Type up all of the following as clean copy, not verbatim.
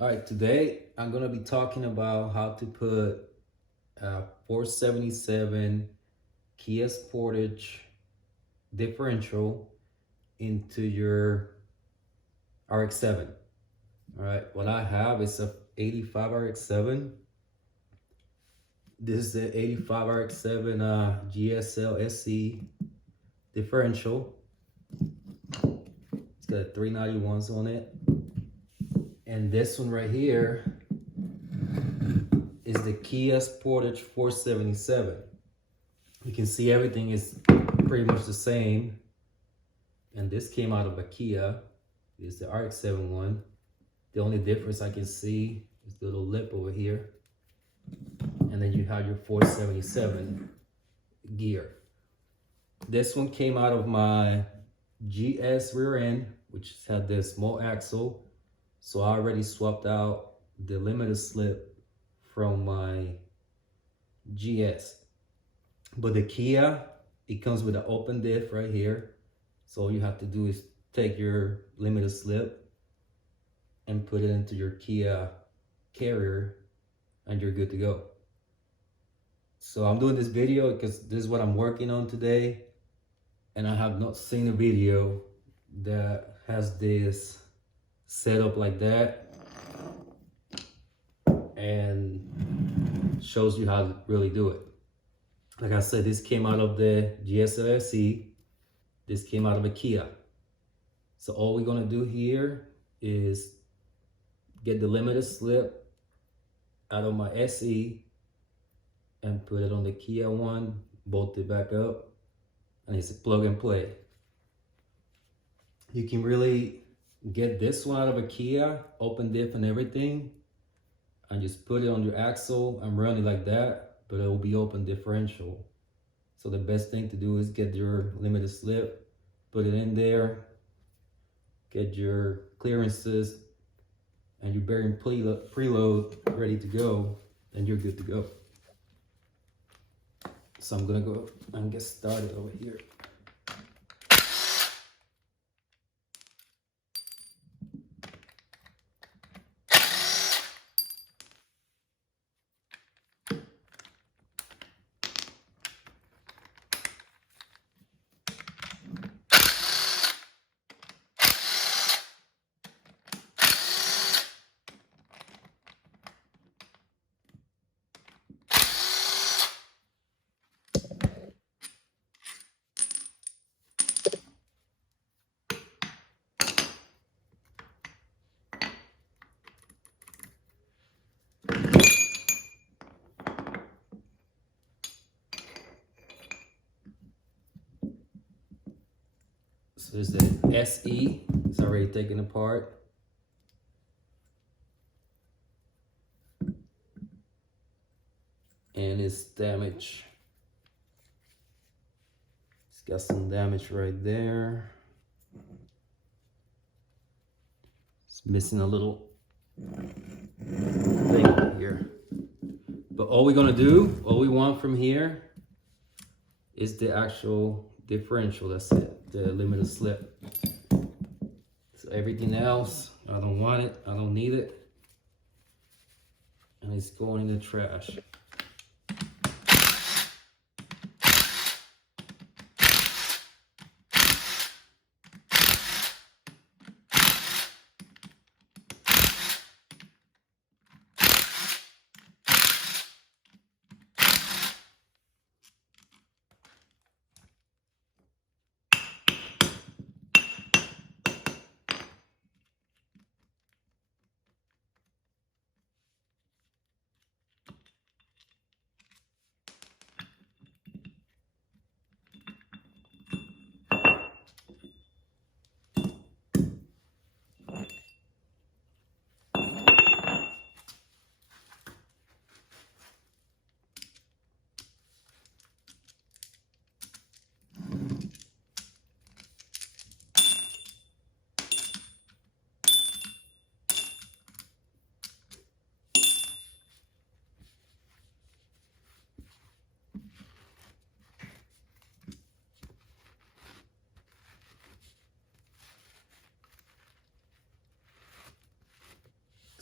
All right, today I'm gonna be talking about how to put a 477 Kia Sportage differential into your RX7. All right, what I have is a 85 RX7. This is the 85 RX7 Gsl-le differential. It's got 391s on it. And this one right here is the Kia Sportage 477. You can see everything is pretty much the same. And this came out of a Kia. It's the RX7 one. The only difference I can see is the little lip over here. And then you have your 477 gear. This one came out of my GS rear end, which had this small axle. So I already swapped out the limited slip from my GS. But the Kia, it comes with an open diff right here. So all you have to do is take your limited slip and put it into your Kia carrier and you're good to go. So I'm doing this video because this is what I'm working on today. And I have not seen a video that has this setup like that and shows you how to really do it. Like I said, this came out of the Gsl-le. This came out of a Kia. So all we're gonna do here is get the limited slip out of my SE and put it on the Kia one, bolt it back up, and it's a plug and play. You can really get this one out of a Kia, open diff and everything, and just put it on your axle and run it like that, but it will be open differential. So the best thing to do is get your limited slip, put it in there, get your clearances and your bearing preload ready to go, and you're good to go. So I'm gonna go and get started over here. So there's the SE, it's already taken apart. And it's damaged. It's got some damage right there. It's missing a little thing over here. But all we're gonna do, all we want from here is the actual differential, that's it, the limited slip. So everything else, I don't want it, I don't need it. And it's going in the trash.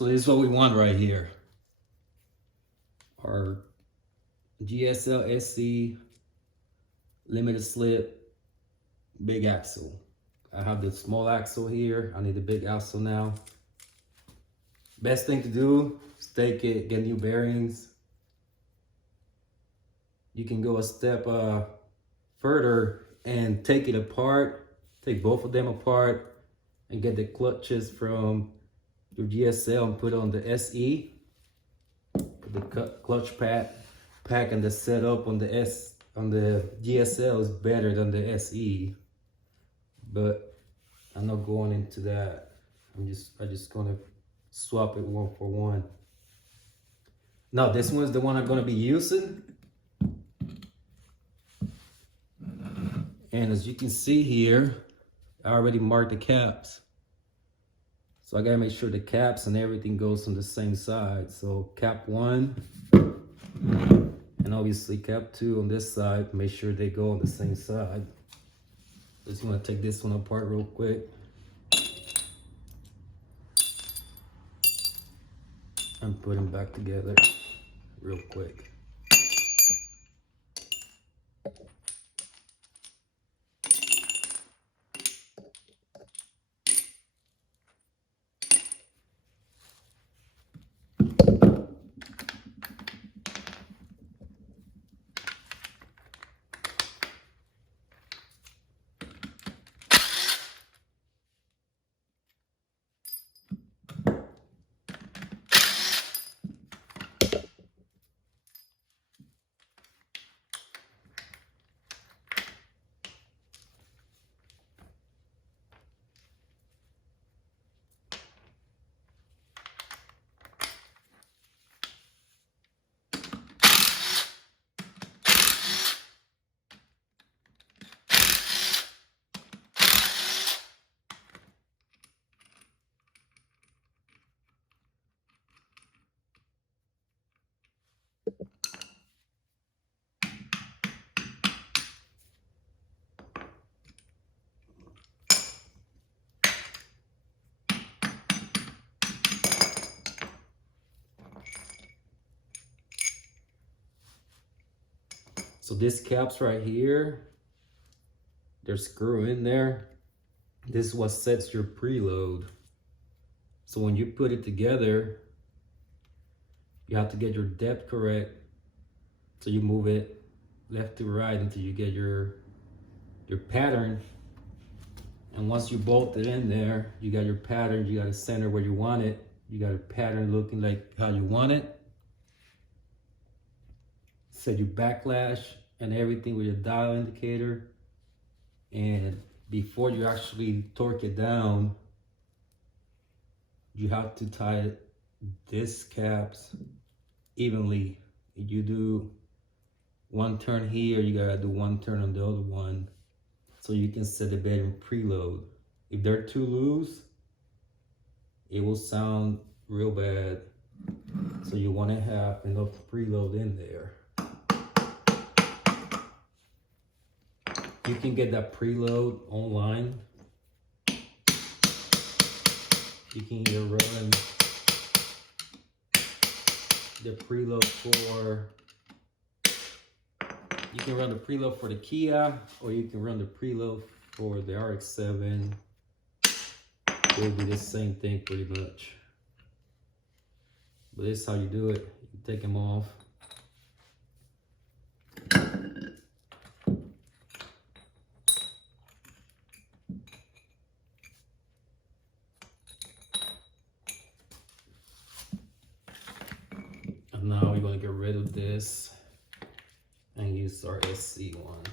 So this is what we want right here. Our Gsl-le limited slip big axle. I have the small axle here. I need the big axle now. Best thing to do is take it, get new bearings. You can go a step further and take it apart, take both of them apart and get the clutches from your GSL and put on the SE. Put the clutch pack and the setup on the GSL is better than the SE, but I'm not going into that. I'm just gonna swap it one for one. Now this one's the one I'm gonna be using. And as you can see here, I already marked the caps. So I gotta make sure the caps and everything goes on the same side. So cap 1 and obviously cap 2 on this side, make sure they go on the same side. Just wanna take this one apart real quick. And put them back together real quick. So this caps right here, there's screw in there. This is what sets your preload. So when you put it together, you have to get your depth correct. So you move it left to right until you get your pattern. And once you bolt it in there, you got your pattern, you got a center where you want it. You got a pattern looking like how you want it. Set your backlash and everything with your dial indicator. And before you actually torque it down, you have to tie this caps evenly. If you do one turn here, you gotta do one turn on the other one, so you can set the bearing preload. If they're too loose, it will sound real bad. So you want to have enough preload in there. You can get that preload online. You can either run the preload for, you can run the preload for the Kia, or you can run the preload for the RX7. It'll be the same thing pretty much. But this is how you do it. You take them off. And now we're going to get rid of this and use our SC one.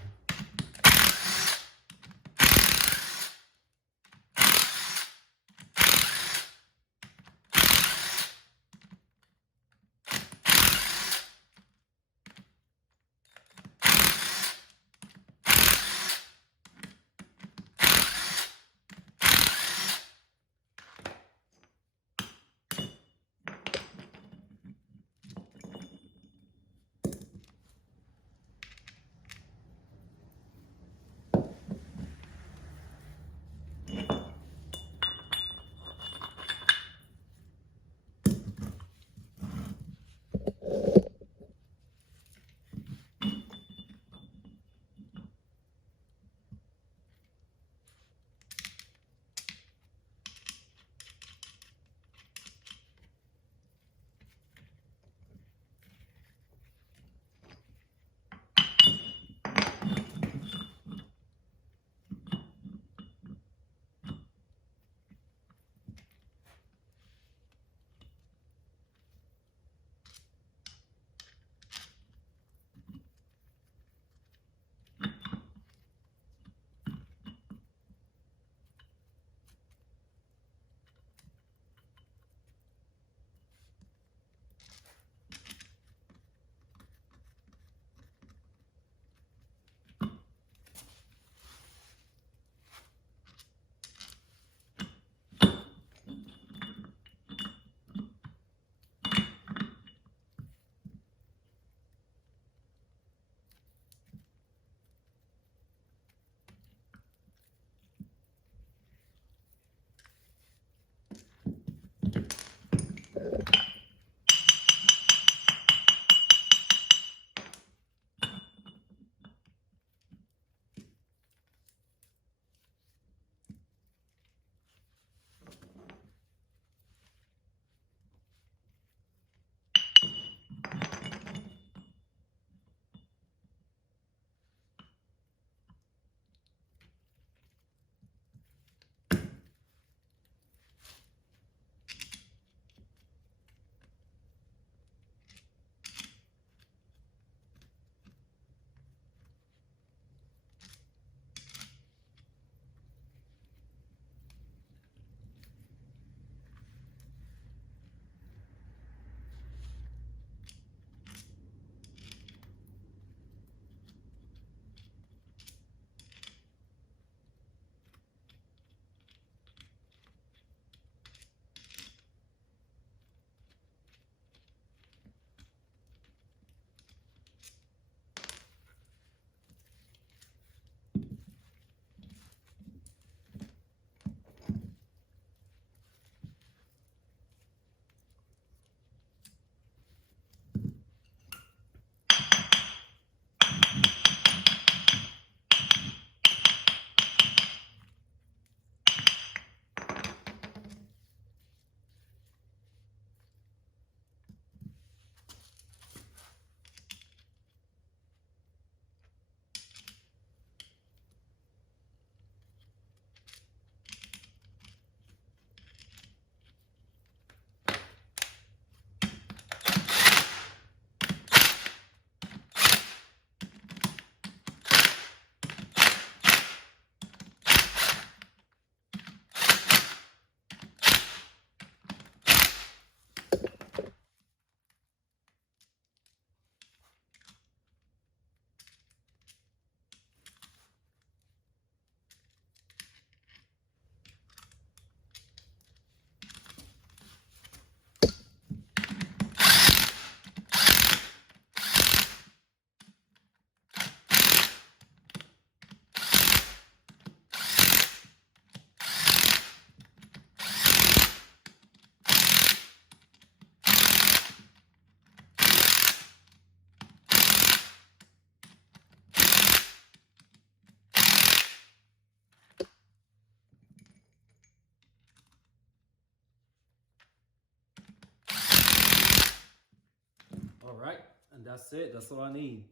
All right, and that's it. That's all I need.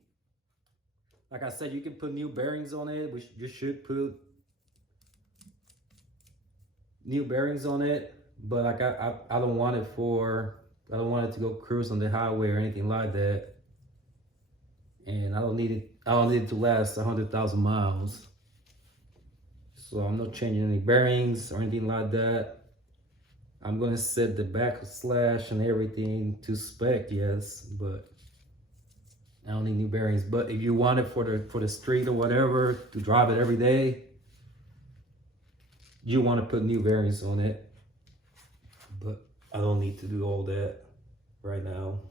Like I said, you can put new bearings on it. You should put new bearings on it, but like I don't want it to go cruise on the highway or anything like that. And I don't need it to last 100,000 miles. So I'm not changing any bearings or anything like that. I'm gonna set the back slash and everything to spec, yes, but I don't need new bearings. But if you want it for the street or whatever, to drive it every day, you want to put new bearings on it. But I don't need to do all that right now.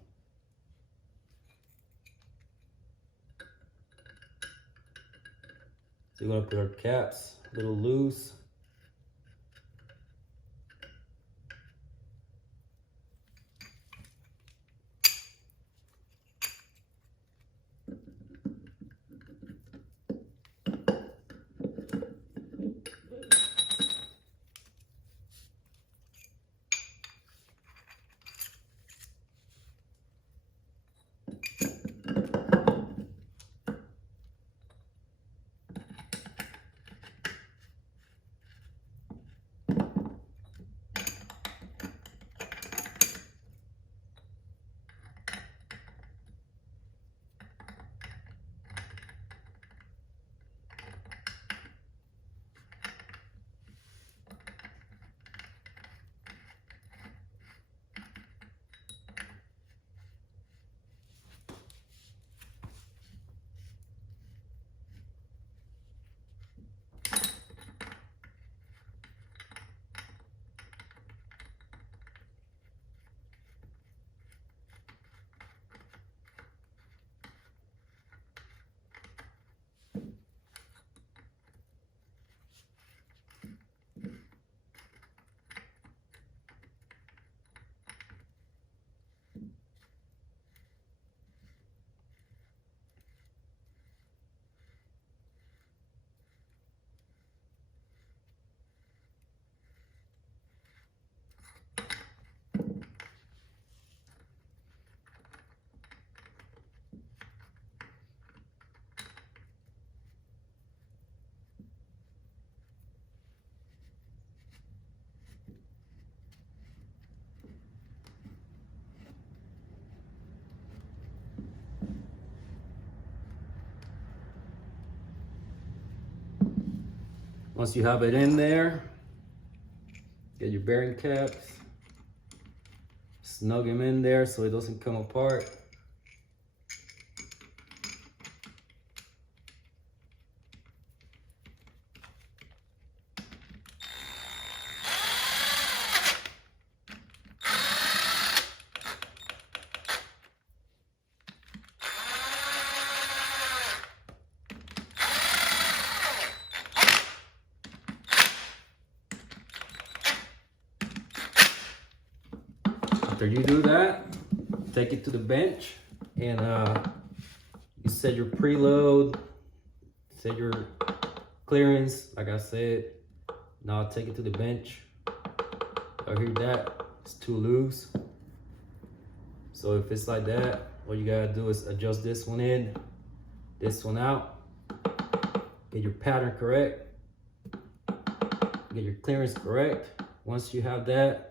So we're gonna put our caps a little loose. Once you have it in there, get your bearing caps, snug them in there so it doesn't come apart. After you do that, take it to the bench and you set your preload, set your clearance, like I said. Now take it to the bench. I hear that, it's too loose. So if it's like that, all you gotta do is adjust this one in, this one out, get your pattern correct, get your clearance correct. Once you have that,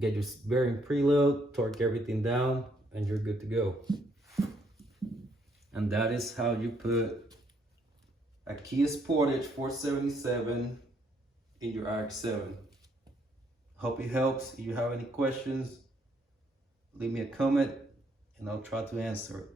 get your bearing preload, torque everything down, and you're good to go. And that is how you put a Kia Sportage 477 in your RX7. Hope it helps. If you have any questions, leave me a comment and I'll try to answer it.